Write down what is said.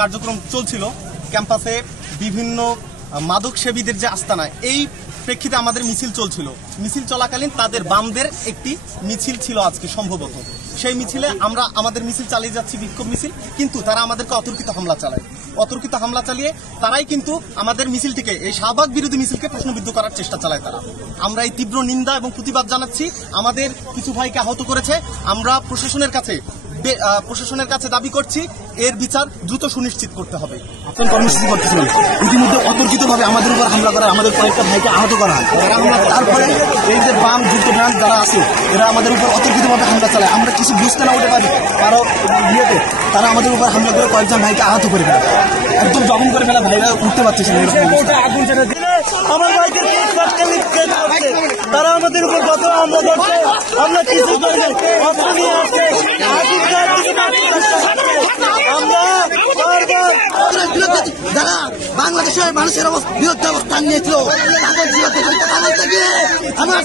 কার্যক্রম চলছিল ক্যাম্পাসে বিভিন্ন মাদক সেবীদের যে আস্তানা, এই প্রেক্ষিতে আমাদের মিছিল চলছিল। মিছিল চলাকালীন তাদের বামদের একটি মিছিল ছিল আজকে সম্ভবত। সেই মিছিলে আমরা আমাদের মিছিল চালিয়ে যাচ্ছি, বিক্ষোভ মিছিল, কিন্তু তারা আমাদেরকে অতর্কিত হামলা চালায়। অতর্কিত হামলা চালিয়ে তারাই কিন্তু আমাদের মিছিলটিকে, এই শাহবাগ বিরোধী মিছিলকে প্রশ্নবিদ্ধ করার চেষ্টা চালায় তারা। আমরা এই তীব্র নিন্দা এবং প্রতিবাদ জানাচ্ছি। আমাদের কিছু ভাইকে আহত করেছে। আমরা প্রশাসনের কাছে দাবি করছি এর বিচার দ্রুত সুনিশ্চিত করতে হবে। কর্মসূচি করতেছিলেন, ইতিমধ্যে অতর্কিতভাবে আমাদের উপর হামলা করা, আমাদের কয়েকটা ভাইকে আহত করা হয়। তারপরে এই যে বাম যুক্তফ্রন্ট যারা আছে এরা আমাদের উপর অতর্কিতভাবে হামলা চালায়। আমরা কিছু বুঝতে না উঠে পারি কারো বিয়েতে তারা আমাদের উপর হামলা করে কয়েকজন ভাইকে আহত করে ফেলে, একদম জখম করে ফেলা, ভাইরা উঠতে পারতেছে না। আমার ভাইদের তারা আমাদের উপর কত হামলা করছে, আমরা কিছু অস্ত্র নিয়ে আসছে, যারা বাংলাদেশের মানুষের বিরুদ্ধে অবস্থান নিয়েছিল তাদের বিরুদ্ধে আমার